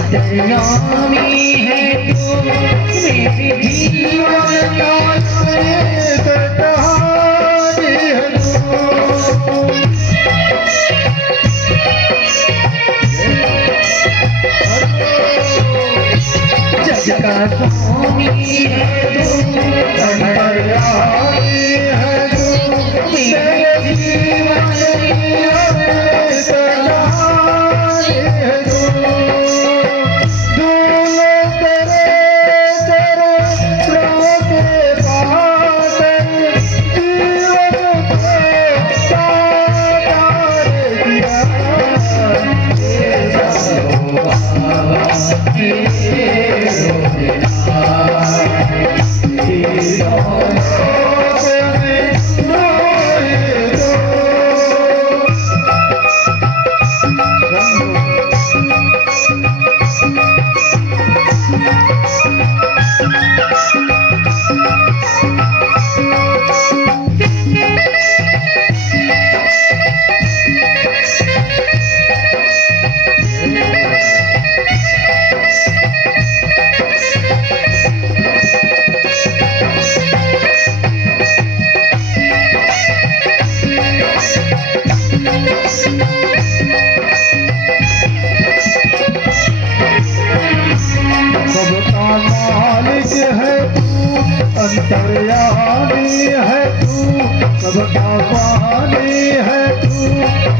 अंतर्यामी है तू मेरे जीवन का सरताज है तू। जग का स्वामी है तू, अंतर्यामी है तू मेरे जीवन का सरताज है तू। अंतर्यामी है तू, सबका स्वामी है तू,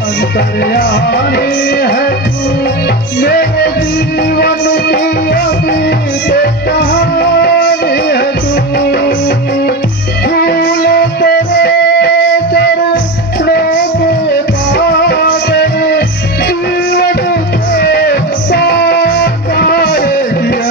अंतर्यामी है तू मेरे जीवन की अमृत कहानी है तू। फूल तेरे चरणों के पास जीवन को साकार किया।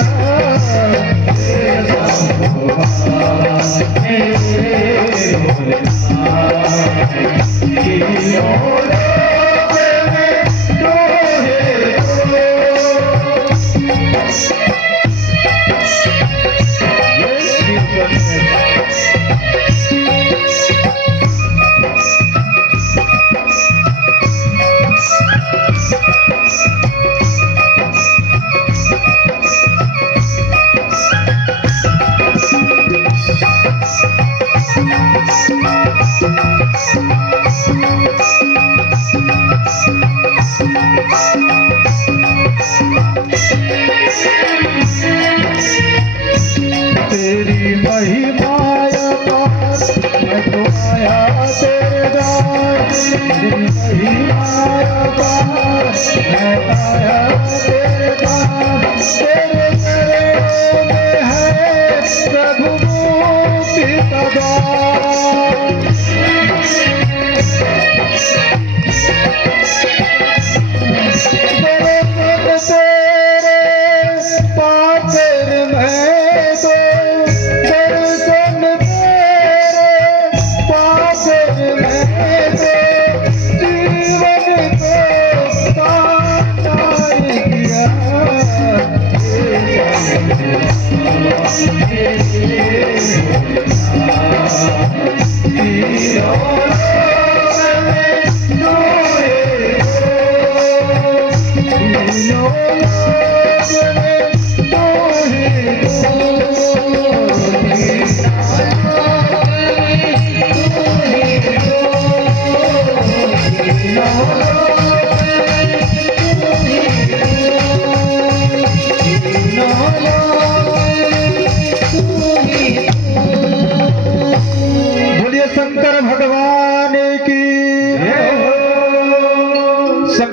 तेरी महिमा अपार, मैं तो आया तेरे द्वार। तेरी महिमा अपार, मैं आया तेरे द्वार। तेरे चरणों में है प्रभु मुक्ति का द्वार।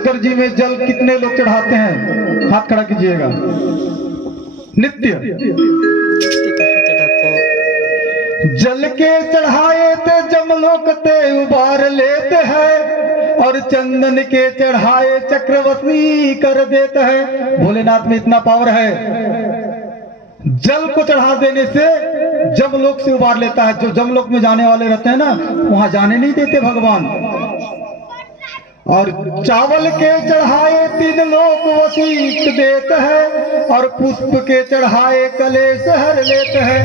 शंकर जी में जल कितने लोग चढ़ाते हैं? हाथ खड़ा कीजिएगा। नित्य जल के चढ़ाए ते जमलोक ते उबार लेते हैं, और चंदन के चढ़ाए चक्रवर्ती कर देते हैं। भोलेनाथ में इतना पावर है, जल को चढ़ा देने से जमलोक से उबार लेता है। जो जमलोक में जाने वाले रहते हैं ना, वहां जाने नहीं देते भगवान। और चावल के चढ़ाए 3 लोक वसीक देते हैं, और पुष्प के चढ़ाए कलेश हर लेते हैं।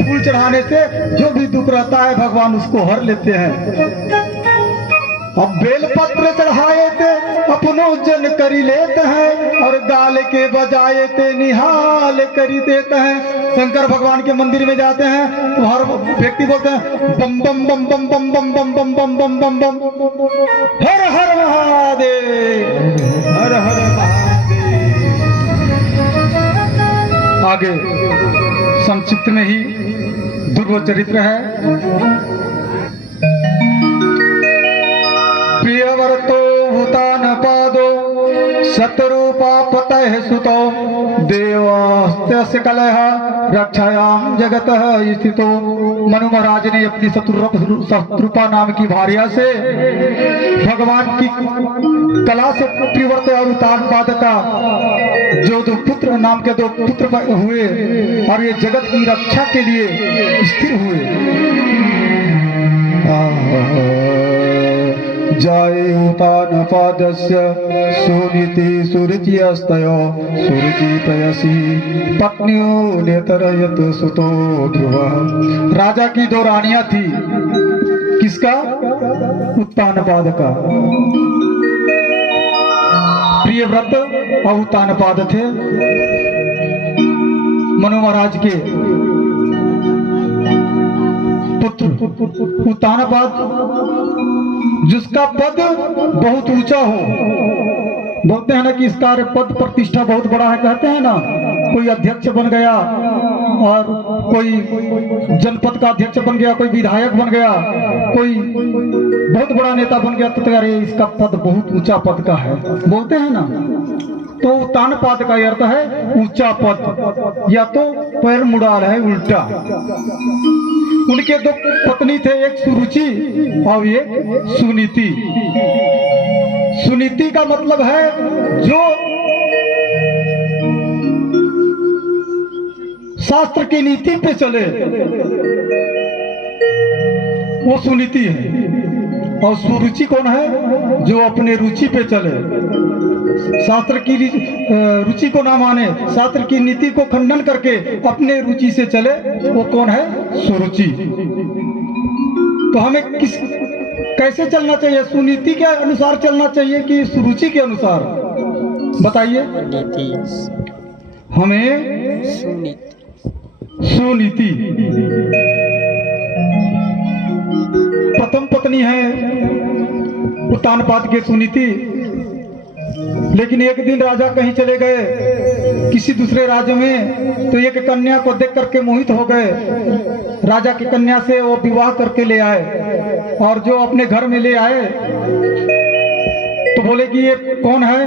फूल चढ़ाने से जो भी दुख रहता है भगवान उसको हर लेते हैं। अब बेलपत्र चढ़ाए थे अपनो जन करी लेते हैं, और गाल के बजाए थे निहाल करी देते हैं। शंकर भगवान के मंदिर में जाते हैं तो हर व्यक्ति बोलते हैं बम बम बम बम बम बम बम बम बम बम बम बम, हर हर महादेव, हर हर महादेव। आगे संक्षिप्त में ही ध्रुव चरित्र है। प्रियवर्तो भूतान पादो शतरूपा पतः सुतो, देवस्य कलह रक्षायाम जगतः स्थितो। मनु महाराज ने अपनी शत्रुपा नाम की भार्या से भगवान की कला से प्रियवर्त और उत्तानपाद का जो 2 पुत्र नाम के 2 पुत्र हुए, और ये जगत की रक्षा के लिए स्थिर हुए। जाये उत्तानपादस्य सुनीति सुरुचिस्तयो, सुरुचितयसी पत्न्यो नेतरयत सुतो ध्रुवः। राजा की 2 रानियां थी। किसका? उत्तानपाद का। प्रियव्रत और उत्तानपाद थे मनु महाराज के पुत्र। उत्तानपाद जिसका पद बहुत ऊंचा हो, बोलते हैं ना कि इसका पद प्रतिष्ठा बहुत बड़ा है। कहते हैं ना, कोई अध्यक्ष बन गया और कोई जनपद का अध्यक्ष बन गया, कोई विधायक बन गया, कोई बहुत बड़ा नेता बन गया, तो अरे इसका पद बहुत ऊंचा पद का है, बोलते हैं ना। तो उत्तानपाद का अर्थ है ऊंचा पद, या तो पैर मुड़ा है उल्टा। उनके 2 पत्नी थे, एक सुरुचि और एक सुनीति। सुनीति का मतलब है जो शास्त्र की नीति पे चले, वो सुनीति है। और सुरुचि कौन है? जो अपने रुचि पे चले, शास्त्र की रुचि को ना माने, शास्त्र की नीति को खंडन करके अपने रुचि से चले, वो कौन है? सुरुचि। तो हमें कैसे चलना चाहिए? सुनीति के अनुसार चलना चाहिए कि सुरुचि के अनुसार? बताइए। हमें सुनीति। प्रथम पत्नी है उत्तानपाद के सुनीति। लेकिन एक दिन राजा कहीं चले गए किसी दूसरे राज्य में, तो एक कन्या को देख करके मोहित हो गए। राजा की कन्या से वो विवाह करके ले आए, और जो अपने घर में ले आए तो बोले कि ये कौन है?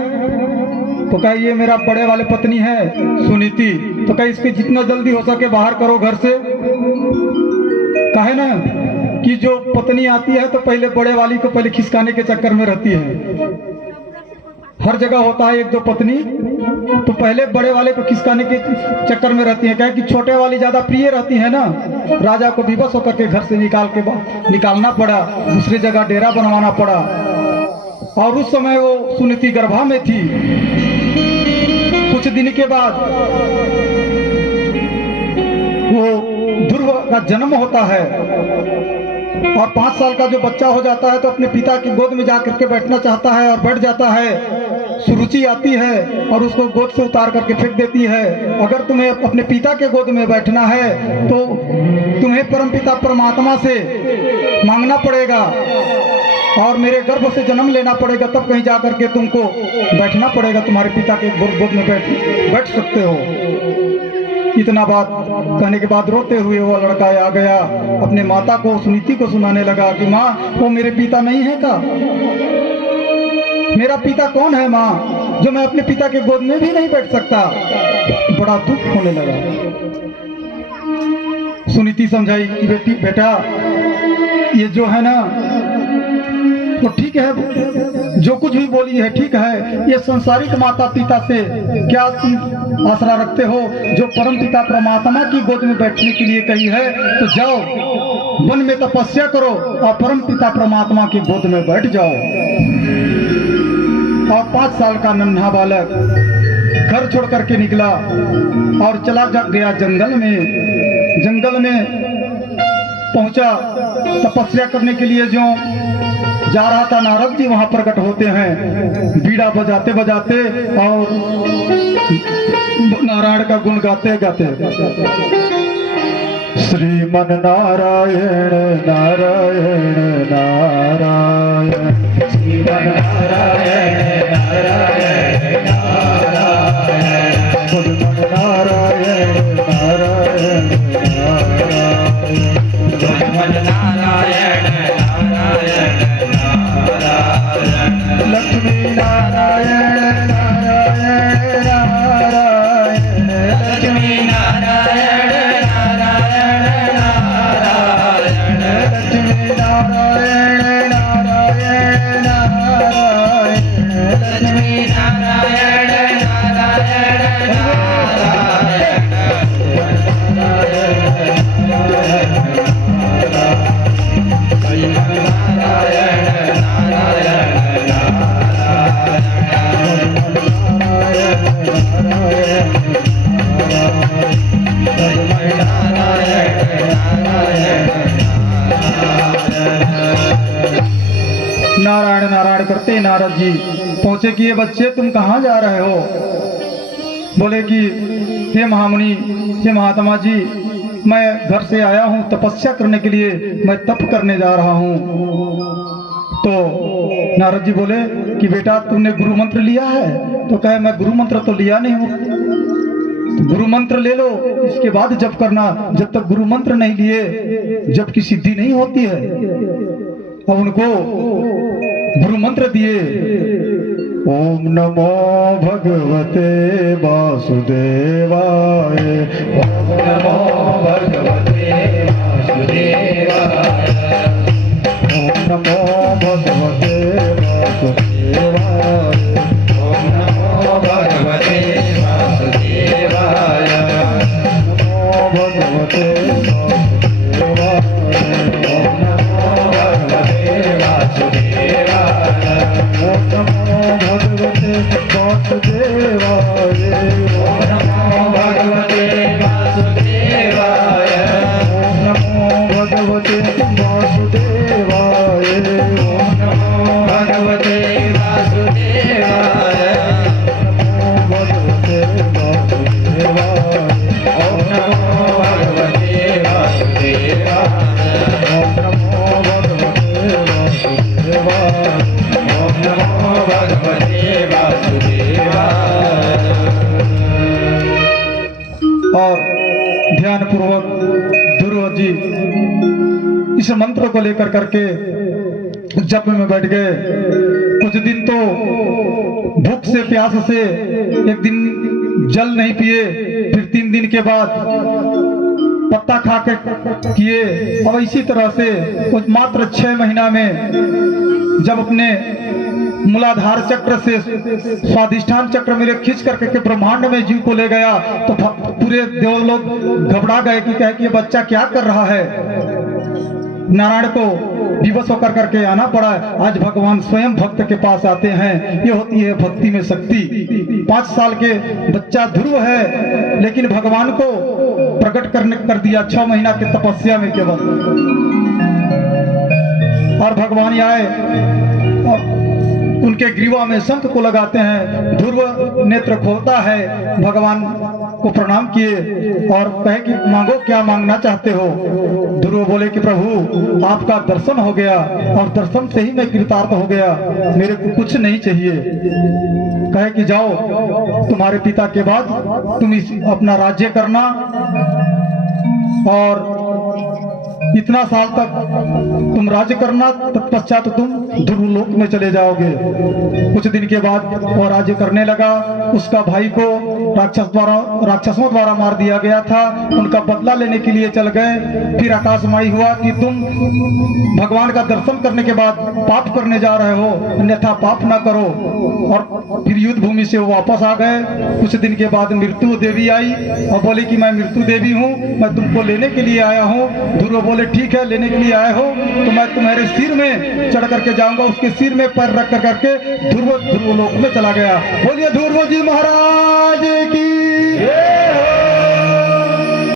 तो कहा ये मेरा बड़े वाले पत्नी है सुनीति। तो कहा इसके जितना जल्दी हो सके बाहर करो घर से। कहे ना कि जो पत्नी आती है तो पहले बड़े वाली को पहले खिसकाने के चक्कर में रहती है। हर जगह होता है 1-2 पत्नी, तो पहले बड़े वाले को खिसकाने के चक्कर में रहती है। क्या कि छोटे वाली ज्यादा प्रिय रहती है ना। राजा को विवश होकर के घर से निकालना पड़ा, दूसरी जगह डेरा बनवाना पड़ा। और उस समय वो सुनीति गर्भा में थी। कुछ दिन के बाद वो ध्रुव का जन्म होता है, और 5 साल का जो बच्चा हो जाता है तो अपने पिता की गोद में जाकर के बैठना चाहता है, और बैठ जाता है। सुरुचि आती है और उसको गोद से उतार करके फेंक देती है। अगर तुम्हें अपने पिता के गोद में बैठना है तो तुम्हें परमपिता परमात्मा से मांगना पड़ेगा, और मेरे गर्भ से जन्म लेना पड़ेगा, तब कहीं जाकर के तुमको बैठना पड़ेगा। तुम्हारे पिता के गोद में बैठ सकते हो। इतना बात कहने के बाद रोते हुए वो लड़का आ गया, अपने माता को सुनीति को सुनाने लगा कि माँ वो मेरे पिता नहीं है का? मेरा पिता कौन है माँ, जो मैं अपने पिता के गोद में भी नहीं बैठ सकता। बड़ा दुख होने लगा। सुनीति समझाई कि बेटा ये जो है ना वो ठीक है, जो कुछ भी बोली है ठीक है। ये संसारिक माता पिता से क्या तुम आसरा रखते हो? जो परम पिता परमात्मा की गोद में बैठने के लिए कही है तो जाओ वन में तपस्या करो और परम पिता परमात्मा की गोद में बैठ जाओ। और 5 साल का नन्हा बालक घर छोड़ करके निकला और चला गया जंगल में। जंगल में पहुंचा तपस्या करने के लिए। जो जा रहा था नारद जी वहां प्रकट होते हैं, बीड़ा बजाते बजाते और नारायण का गुण गाते गाते। श्रीमन नारायण नारायण नारायण, श्रीमन नारायण नारायण नारायण, श्रीमन नारायण नारायण नारायण, श्रीमन नारायण नारायण नारायण, लक्ष्मी नारायण नारायण नारायण, लक्ष्मी नारायण नारायण नारायण, लक्ष्मी नारायण नारायण नारायण, लक्ष्मी नारायण नारायण नारायण नारायण करते नारद जी पहुंचे कि ये बच्चे तुम कहाँ जा रहे हो? बोले कि हे महामुनि, हे महात्मा जी, मैं घर से आया हूँ तपस्या करने के लिए, मैं तप करने जा रहा हूँ। तो नारद जी बोले कि बेटा तुमने गुरु मंत्र लिया है? तो कहे मैं गुरु मंत्र तो लिया नहीं हूँ। तो गुरु मंत्र ले लो, इसके बाद जप करना। जब तक गुरु मंत्र नहीं लिए जप की सिद्धि नहीं होती है। अब उनको गुरु मंत्र दिए, ओम नमो भगवते वासुदेवाय, ओम नमो भगवते वासुदेवाय, ओम नमो भगवते वासुदेवाय, ओम नमो भगवते वासुदेवाय, नमो भगवते वासुदेवाय, ओम नमो भगवते वासुदेवाय, ओम नमो भगवते वासुदेवाय, ओम नमो भगवते वासुदेवाय, ओम नमो भगवते वासुदेवाय, ओम नमो भगवते वासुदेवाय, नमो भगवते वासुदेवाय, ओम नमो भगवते वासुदेवाय, ओम नमो भगवते वासुदेवाय, ओम नमो भगवते वासुदेवाय। और ध्यान पूर्वक ध्रुव जी इस मंत्र को लेकर करके जप में बैठ गए। कुछ दिन तो भूख से प्यास से एक दिन जल नहीं पिए, फिर 3 दिन के बाद पत्ता खा के किए। और इसी तरह से कुछ मात्र 6 महीना में जब अपने मूलाधार चक्र से स्वाधिष्ठान चक्र मेरे खींच करके ब्रह्मांड में जीव को ले गया तो पूरे देवलोक घबरा गए कि कहे कि ये बच्चा क्या कर रहा है। नारायण को विवश होकर करके आना पड़ा। आज भगवान स्वयं भक्त के पास आते हैं। ये होती है भक्ति में शक्ति। 5 साल के बच्चा ध्रुव है लेकिन भगवान को प्रकट कर दिया 6 महीना के तपस्या में केवल। और भगवान आए और उनके ग्रीवा में शंख को लगाते हैं। ध्रुव नेत्र खोलता है, भगवान को प्रणाम किए और कहे कि मांगो, क्या मांगना चाहते हो। ध्रुव बोले कि प्रभु आपका दर्शन हो गया और दर्शन से ही मैं कृतार्थ हो गया, मेरे को कुछ नहीं चाहिए। कहे कि जाओ तुम्हारे पिता के बाद तुम अपना राज्य करना और इतना साल तक तुम राज्य करना, तत्पश्चात तुम ध्रुवलोक में चले जाओगे। कुछ दिन के बाद वो राज्य करने लगा। उसका भाई को राक्षसों द्वारा मार दिया गया था। उनका बदला लेने के लिए चल गए। फिर आकाशवाणी हुआ कि तुम भगवान का दर्शन करने के बाद पाप करने जा रहे हो, अन्यथा पाप ना करो। और फिर युद्ध भूमि से वो वापस आ गए। कुछ दिन के बाद मृत्यु देवी आई और बोली कि मैं मृत्यु देवी हूँ, मैं तुमको लेने के लिए आया हूँ। ध्रुव बोले ठीक है, लेने के लिए आए हो तो मैं तुम्हारे सिर में चढ़ करके जाऊंगा। उसके सिर में पैर रख करके ध्रुव लोक में चला गया। बोलिए ध्रुव जी महाराज की।